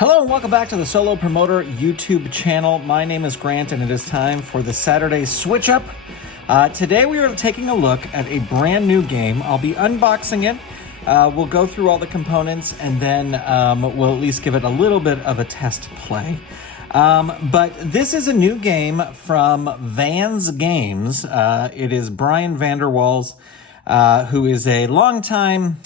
Hello and welcome back to the Solo Promoter YouTube channel. My name is Grant and it is time for the Saturday Switch Up. Today we are taking a look at a brand new game. I'll be unboxing it. We'll go through all the components and then we'll at least give it a little bit of a test play. But this is a new game from Vans Games. It is Brian Vander Waals, who is a longtime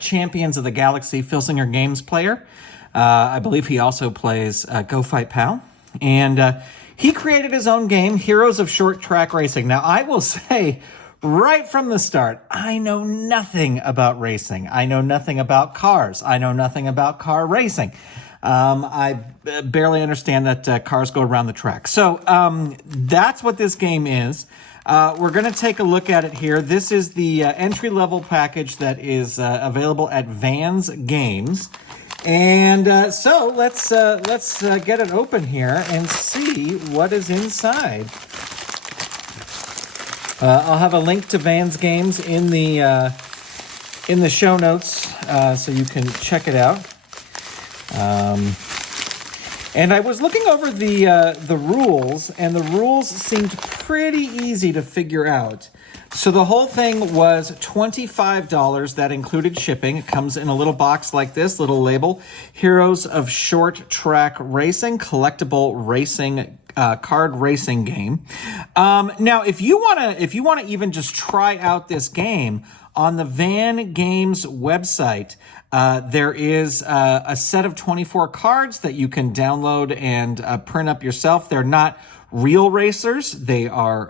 Champions of the Galaxy Filsinger Games player. I believe he also plays Go Fight Pal. And he created his own game, Heroes of Short Track Racing. Now, I will say right from the start, I know nothing about racing. I know nothing about cars. I know nothing about car racing. I barely understand that cars go around the track. So that's what this game is. We're going to take a look at it here. This is the entry-level package that is available at Vans Games. And so let's get it open here and see what is inside. I'll have a link to Vans Games in the show notes so you can check it out. And I was looking over the rules, and the rules seemed pretty easy to figure out. So the whole thing was $25. That included shipping. It comes in a little box like this, little label. Heroes of Short Track Racing, collectible racing card racing game. Now, if you wanna even just try out this game on the Van Games website, there is a set of 24 cards that you can download and print up yourself. They're not real racers. They are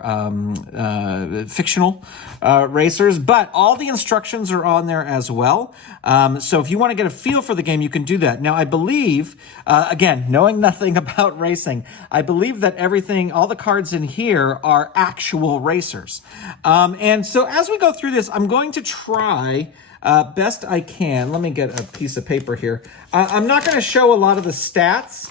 fictional racers, but all the instructions are on there as well. So if you want to get a feel for the game, you can do that. Now, I believe, again, knowing nothing about racing, I believe that all the cards in here are actual racers. And so as we go through this, I'm going to try best I can. Let me get a piece of paper here. I'm not going to show a lot of the stats.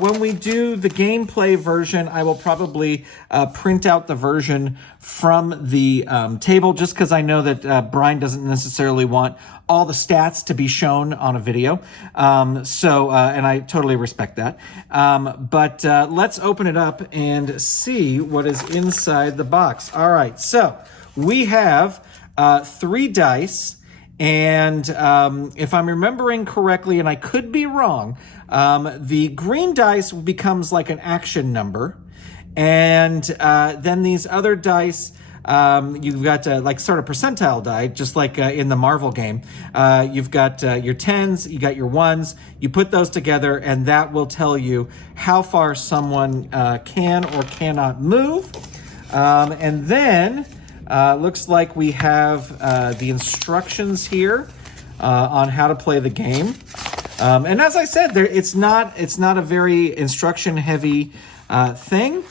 When we do the gameplay version, I will probably print out the version from the table, just because I know that Brian doesn't necessarily want all the stats to be shown on a video. And I totally respect that. But let's open it up and see what is inside the box. All right, so we have 3 dice. And if I'm remembering correctly, and I could be wrong, the green dice becomes like an action number. And then these other dice, you've got like sort of percentile die, just like in the Marvel game. You've got your 10s, you got your 1s. You put those together, and that will tell you how far someone can or cannot move. And then looks like we have the instructions here on how to play the game. And as I said, it's not a very instruction-heavy thing.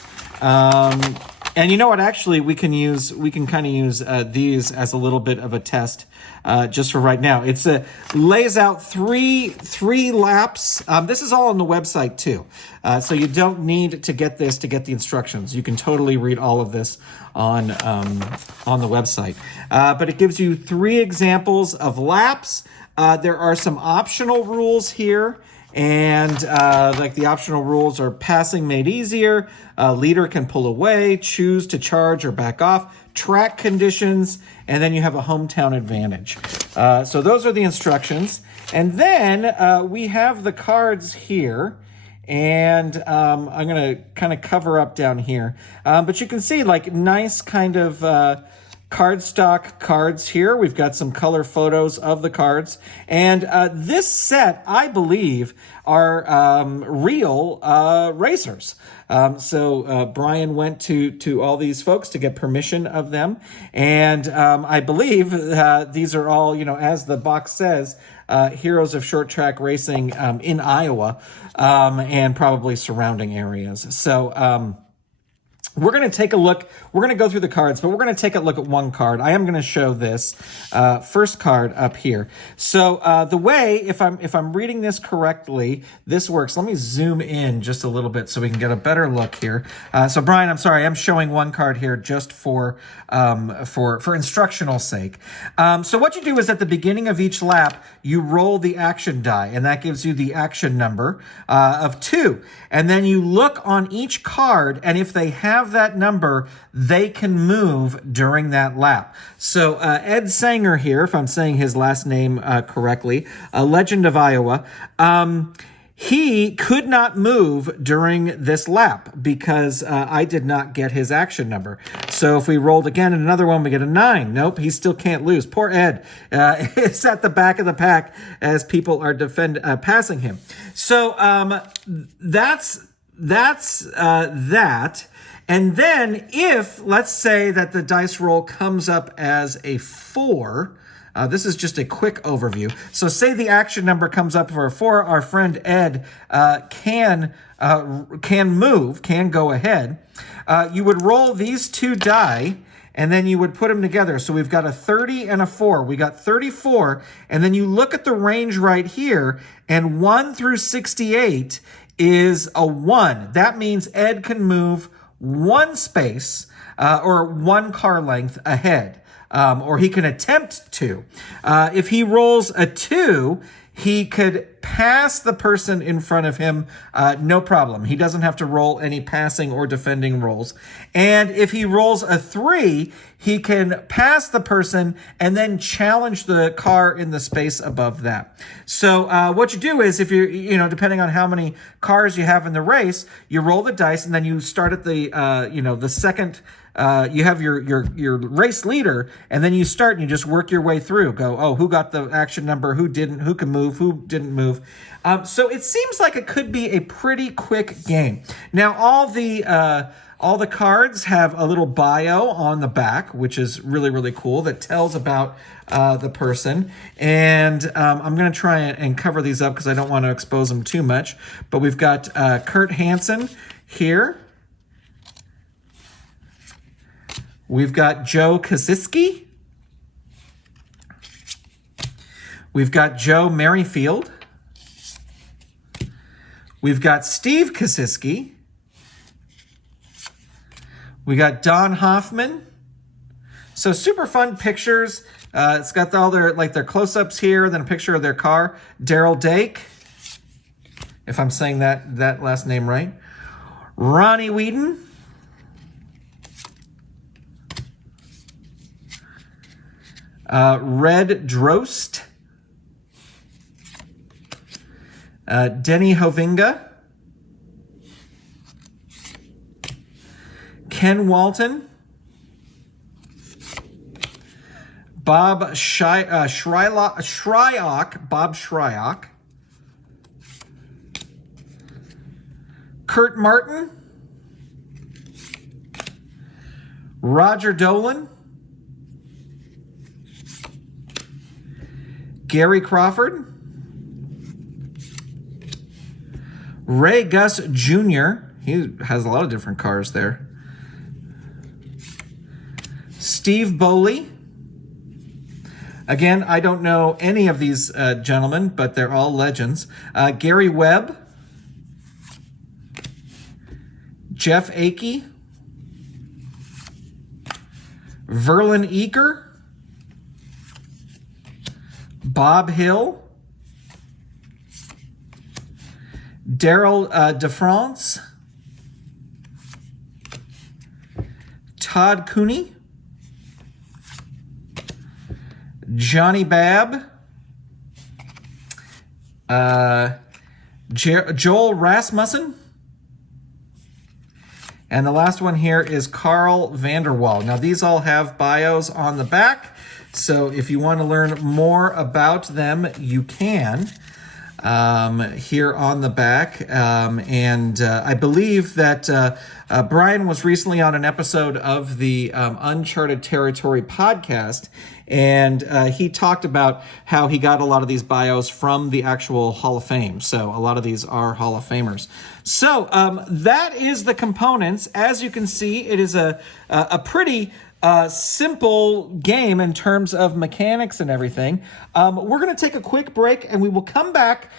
And you know what? Actually, we can kind of use these as a little bit of a test just for right now. It's lays out three laps. This is all on the website too, so you don't need to get this to get the instructions. You can totally read all of this on the website. But it gives you 3 examples of laps. There are some optional rules here. And like the optional rules are passing made easier, leader can pull away, choose to charge or back off, track conditions, and then you have a hometown advantage. So those are the instructions. And then we have the cards here. And I'm going to kind of cover up down here. But you can see like nice kind of cardstock cards here. We've got some color photos of the cards. And this set, I believe, are real racers. So Brian went to all these folks to get permission of them. And I believe these are all, as the box says, Heroes of Short Track Racing in Iowa and probably surrounding areas. So We're going to take a look. We're going to go through the cards, but we're going to take a look at one card. I am going to show this first card up here. So the way, if I'm reading this correctly, this works. Let me zoom in just a little bit so we can get a better look here. So Brian, I'm sorry, I'm showing one card here just for instructional sake. So what you do is at the beginning of each lap, you roll the action die, and that gives you the action number of 2. And then you look on each card, and if they have that number, they can move during that lap. So Ed Sanger here, if I'm saying his last name correctly, a legend of Iowa, he could not move during this lap because I did not get his action number. So if we rolled again in another one, we get a 9. Nope, he still can't lose. Poor Ed is at the back of the pack as people are passing him. So that's that. And then if, let's say that the dice roll comes up as a 4, this is just a quick overview. So say the action number comes up for a 4, our friend Ed can go ahead. You would roll these 2 die, and then you would put them together. So we've got a 30 and a 4. We got 34, and then you look at the range right here, and 1 through 68 is a 1. That means Ed can move 1 space or 1 car length ahead. Or he can attempt to. If he rolls a 2, he could pass the person in front of him, no problem. He doesn't have to roll any passing or defending rolls. And if he rolls a 3, he can pass the person and then challenge the car in the space above that. So what you do is, if you're, depending on how many cars you have in the race, you roll the dice and then you start at the, the second. You have your race leader, and then you start and you just work your way through. Go, who got the action number, who didn't, who can move, who didn't move. So it seems like it could be a pretty quick game. Now, all the cards have a little bio on the back, which is really, really cool, that tells about the person. And I'm going to try and cover these up because I don't want to expose them too much. But we've got Kurt Hansen here. We've got Joe Kosiski. We've got Joe Merrifield. We've got Steve Kosiski. We got Don Hoffman. So super fun pictures. It's got all their close-ups here, then a picture of their car. Daryl Dake, if I'm saying that last name right. Ronnie Whedon. Red Drost, Denny Hovinga, Ken Walton, Bob Shryock, Kurt Martin, Roger Dolan, Gary Crawford, Ray Gus Jr. He has a lot of different cars there. Steve Bowley. Again, I don't know any of these gentlemen, but they're all legends. Gary Webb. Jeff Akey. Verlin Eaker. Bob Hill, Daryl DeFrance, Todd Cooney, Johnny Babb, Joel Rasmussen, and the last one here is Carl Vanderwall. Now, these all have bios on the back. So if you want to learn more about them, you can. here on the back. And I believe that Brian was recently on an episode of the Uncharted Territory podcast, and he talked about how he got a lot of these bios from the actual Hall of Fame. So a lot of these are Hall of Famers. So that is the components. As you can see, it is a pretty simple game in terms of mechanics and everything. We're going to take a quick break, and we will come back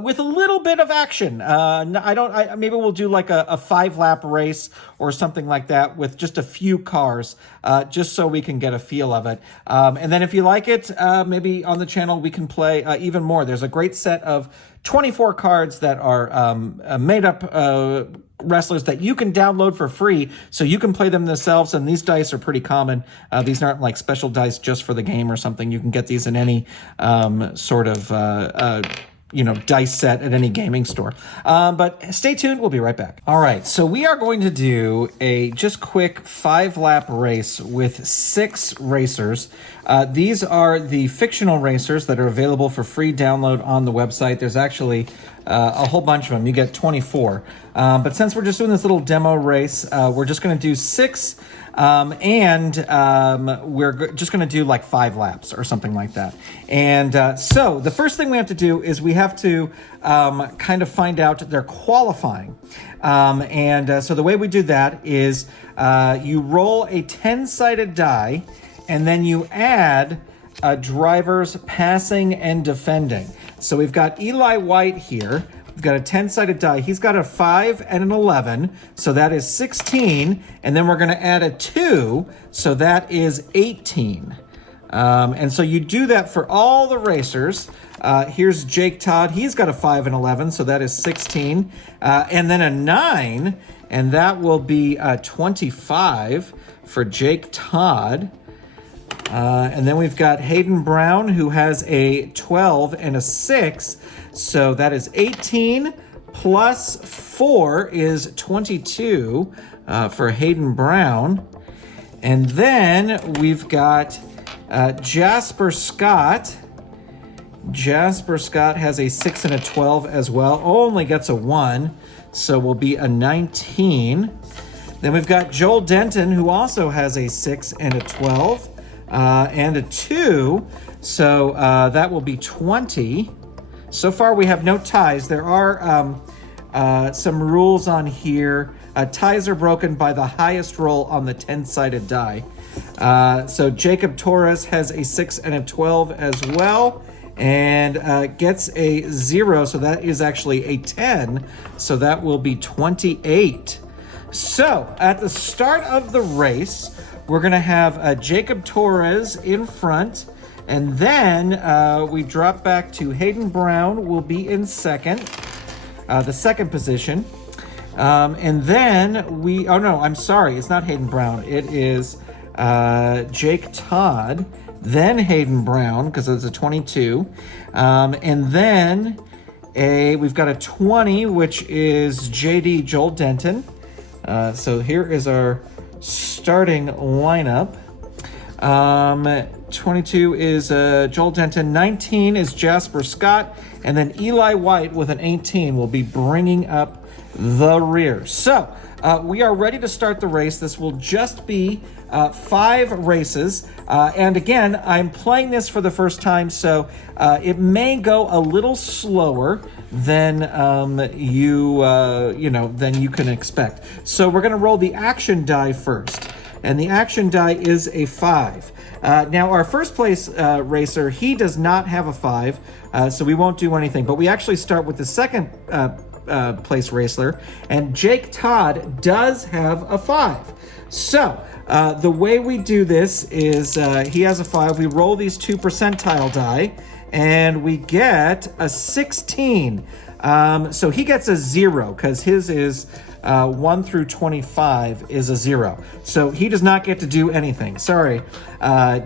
with a little bit of action. Maybe we'll do like a 5-lap race or something like that with just a few cars, just so we can get a feel of it. And then if you like it, maybe on the channel we can play even more. There's a great set of 24 cards that are made up wrestlers that you can download for free, so you can play them themselves. And these dice are pretty common. These aren't like special dice just for the game or something. You can get these in any sort of dice set at any gaming store. But stay tuned. We'll be right back. All right. So we are going to do a just quick 5-lap race with 6 racers. These are the fictional racers that are available for free download on the website. There's actually a whole bunch of them. You get 24. But since we're just doing this little demo race, we're just going to do 6. And we're just going to do like 5 laps or something like that. And so the first thing we have to do is we have to kind of find out their qualifying. So the way we do that is you roll a 10-sided die, and then you add drivers passing and defending. So we've got Eli White here. We've got a 10-sided die. He's got a 5 and an 11, so that is 16. And then we're going to add a 2, so that is 18. And so you do that for all the racers. Here's Jake Todd. He's got a 5 and 11, so that is 16. And then a 9, and that will be 25 for Jake Todd. And then we've got Hayden Brown, who has a 12 and a 6. So that is 18 plus 4 is 22 for Hayden Brown. And then we've got Jasper Scott. Jasper Scott has a 6 and a 12 as well. Only gets a 1, so will be a 19. Then we've got Joel Denton, who also has a 6 and a 12. And a 2, so that will be 20. So far, we have no ties. There are some rules on here. Ties are broken by the highest roll on the 10-sided die. So Jacob Torres has a 6 and a 12 as well, and gets a 0, so that is actually a 10. So that will be 28. So at the start of the race, we're going to have Jacob Torres in front, and then we drop back to Hayden Brown will be in second, the second position. And then I'm sorry, it's not Hayden Brown. It is Jake Todd, then Hayden Brown, because it's a 22. And then we've got a 20, which is JD Joel Denton. So here is our starting lineup. 22 is Joel Denton, 19 is Jasper Scott, and then Eli White with an 18 will be bringing up the rear. So we are ready to start the race. This will just be 5 races. And again, I'm playing this for the first time, so it may go a little slower than than you can expect. So we're going to roll the action die first, and the action die is a 5. Now our first place racer, he does not have a 5, so we won't do anything. But we actually start with the second place racer, and Jake Todd does have a 5. So the way we do this is he has a 5. We roll these 2 percentile die, and we get a 16. So he gets a 0 because his is 1 through 25 is a 0. So he does not get to do anything. Sorry,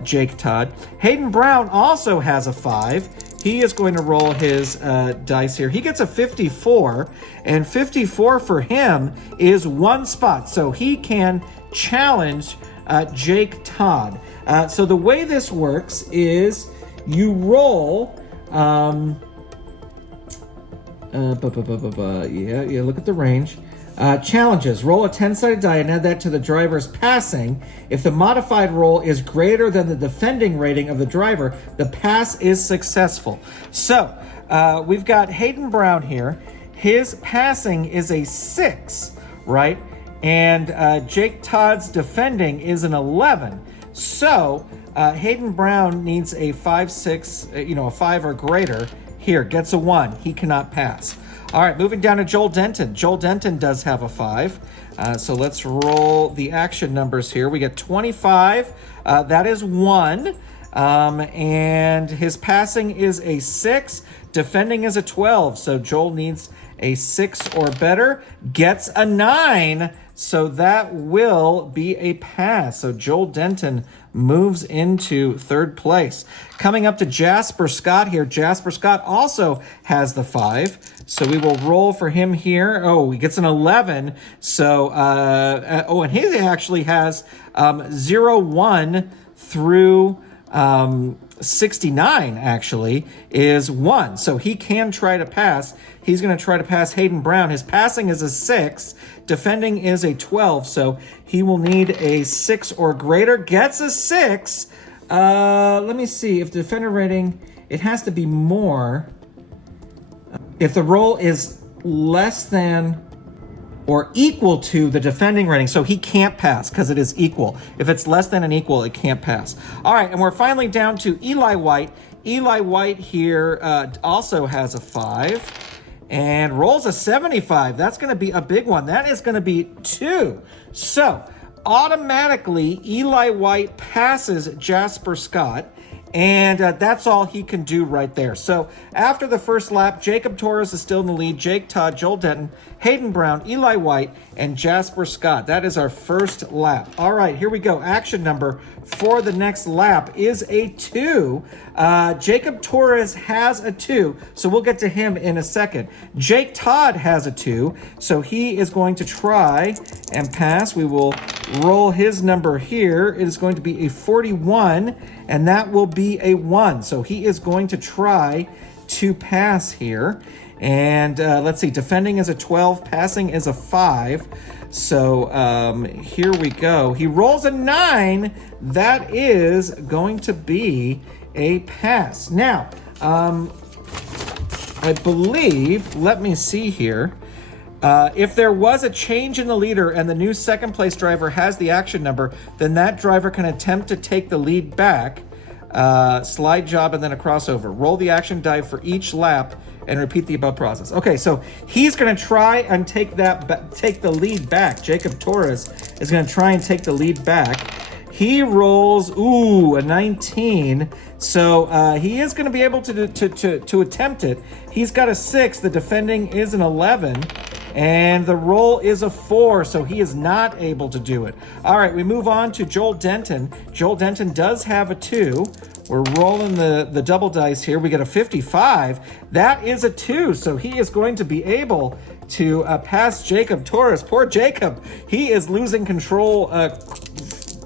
Jake Todd. Hayden Brown also has a 5. He is going to roll his dice here. He gets a 54, and 54 for him is 1 spot. So he can challenge Jake Todd. So the way this works is you roll Yeah, look at the range. Challenges. Roll a 10-sided die and add that to the driver's passing. If the modified roll is greater than the defending rating of the driver, the pass is successful. So, we've got Hayden Brown here. His passing is a 6, right? And Jake Todd's defending is an 11. So, Hayden Brown needs a 5, 6, a 5 or greater. Here, gets a 1. He cannot pass. All right, moving down to Joel Denton. Joel Denton does have a 5. So let's roll the action numbers here. We get 25. That is 1. And his passing is a 6. Defending is a 12. So Joel needs a 6 or better. Gets a 9. So that will be a pass. So Joel Denton moves into third place. Coming up to Jasper Scott here. Jasper Scott also has the 5. So we will roll for him here. Oh, he gets an 11. So, and he actually has 0, 1 through 69 actually is 1. So he can try to pass. He's going to try to pass Hayden Brown. His passing is a 6. Defending is a 12. So he will need a 6 or greater. Gets a 6. Let me see. If the defender rating, it has to be more. If the roll is less than or equal to the defending rating, so he can't pass because it is equal. If it's less than and equal, it can't pass. All right, and we're finally down to Eli White. Eli White here also has a 5 and rolls a 75. That's going to be a big one. That is going to be 2. So automatically, Eli White passes Jasper Scott. And that's all he can do right there. So after the first lap, Jacob Torres is still in the lead. Jake Todd, Joel Denton, Hayden Brown, Eli White, and Jasper Scott. That is our first lap. All right, here we go. Action number for the next lap is a 2. Jacob Torres has a 2, so we'll get to him in a second. Jake Todd has a 2, so he is going to try and pass. We will roll his number here. It is going to be a 41, and that will be a 1. So he is going to try to pass here. And let's see, defending is a 12, passing is a 5. So here we go. He rolls a 9. That is going to be a pass. Now, I believe, let me see here. If there was a change in the leader and the new second place driver has the action number, then that driver can attempt to take the lead back, slide job, and then a crossover. Roll the action die for each lap and repeat the above process. Okay, so he's going to try and take the lead back. Jacob Torres is going to try and take the lead back. He rolls, a 19. So he is going to be able to attempt it. He's got a 6. The defending is an 11. And the roll is a 4, so he is not able to do it. All right, we move on to Joel Denton. Joel Denton does have a 2. We're rolling the double dice here. We get a 55. That is a 2, so he is going to be able to pass Jacob Torres. Poor Jacob. He is losing control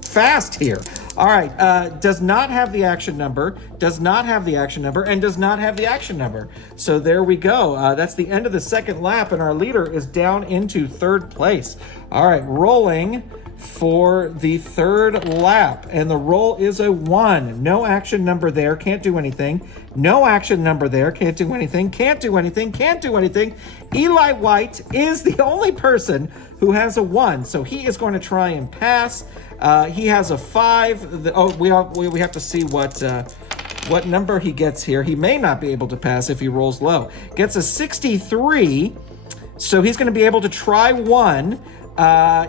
fast here. All right, does not have the action number, does not have the action number, and does not have the action number. So there we go. That's the end of the second lap, and our leader is down into third place. All right, rolling for the third lap, and the roll is a 1. No action number there, can't do anything. No action number there, can't do anything, can't do anything, can't do anything. Eli White is the only person who has a 1, so he is going to try and pass. He has a 5. We have to see what number he gets here. He may not be able to pass if he rolls low. Gets a 63, so he's going to be able to try 1.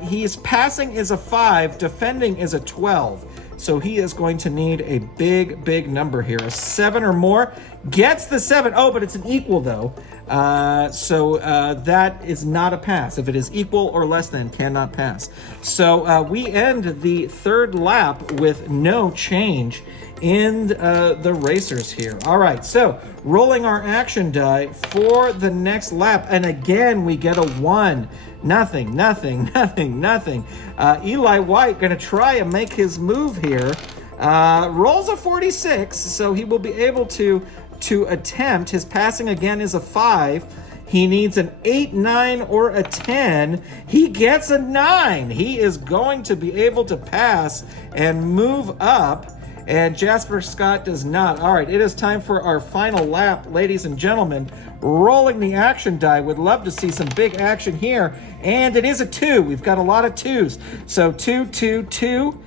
His passing is a 5. Defending is a 12. So he is going to need a big number here. A 7 or more. Gets the 7. Oh, but it's an equal, though. So that is not a pass. If it is equal or less than, cannot pass. So we end the third lap with no change in the racers here. All right, so rolling our action die for the next lap. And again, we get a 1. Nothing. Eli White going to try and make his move here. Rolls a 46, so he will be able to attempt. His passing again is a 5. He needs an 8, 9, or a 10. He gets a 9. He is going to be able to pass and move up. And Jasper Scott does not. All right, it is time for our final lap, ladies and gentlemen. Rolling the action die. Would love to see some big action here. And it is a 2. We've got a lot of 2s. So 2, 2, 2.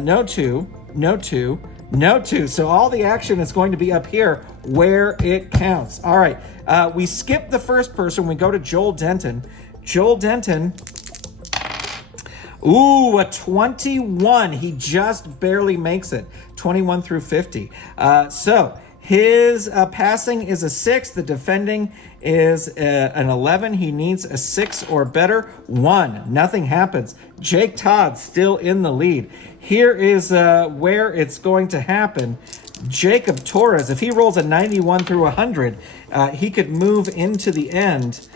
No 2. No 2. No 2. So all the action is going to be up here where it counts. All right. We skip the first person. We go to Joel Denton. Joel Denton. Ooh, a 21. He just barely makes it. 21 through 50. So his passing is a 6. The defending is an 11. He needs a 6 or better. 1. Nothing happens. Jake Todd still in the lead. Here is where it's going to happen. Jacob Torres, if he rolls a 91 through 100, he could move into the end.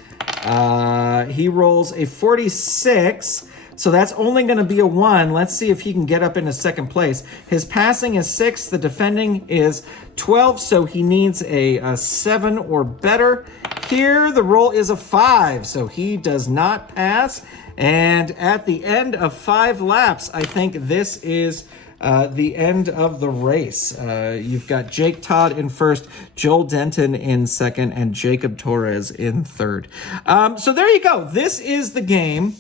He rolls a 46. So that's only going to be a 1. Let's see if he can get up into second place. His passing is 6. The defending is 12. So he needs a 7 or better. Here, the roll is a 5. So he does not pass. And at the end of 5 laps, I think this is the end of the race. You've got Jake Todd in first, Joel Denton in second, and Jacob Torres in third. So there you go. This is the game.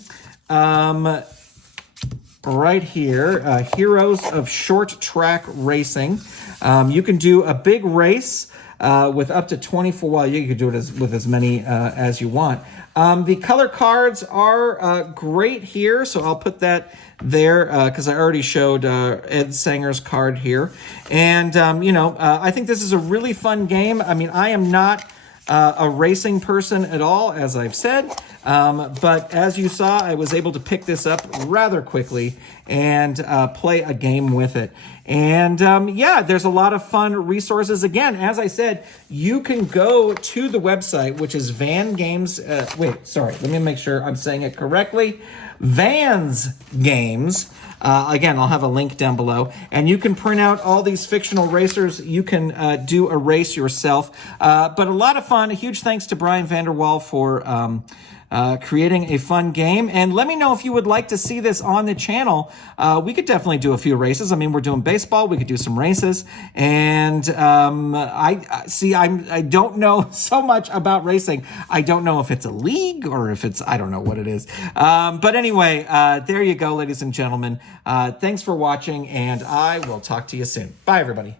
Right here, Heroes of Short Track Racing. You can do a big race with up to 24. Well, you could do it with as many as you want. The color cards are great here, so I'll put that there because I already showed Ed Sanger's card here. And, I think this is a really fun game. I mean, I am not a racing person at all, as I've said. But as you saw, I was able to pick this up rather quickly and play a game with it. And there's a lot of fun resources. Again, as I said, you can go to the website, which is Van Games. Let me make sure I'm saying it correctly. Vans Games. Again, I'll have a link down below. And you can print out all these fictional racers. You can do a race yourself. But a lot of fun. A huge thanks to Brian Vanderwall for creating a fun game. And let me know if you would like to see this on the channel. We could definitely do a few races. I mean, we're doing baseball. We could do some races. And I don't know so much about racing. I don't know if it's a league or if it's, I don't know what it is. But anyway, there you go, ladies and gentlemen. Thanks for watching, and I will talk to you soon. Bye, everybody.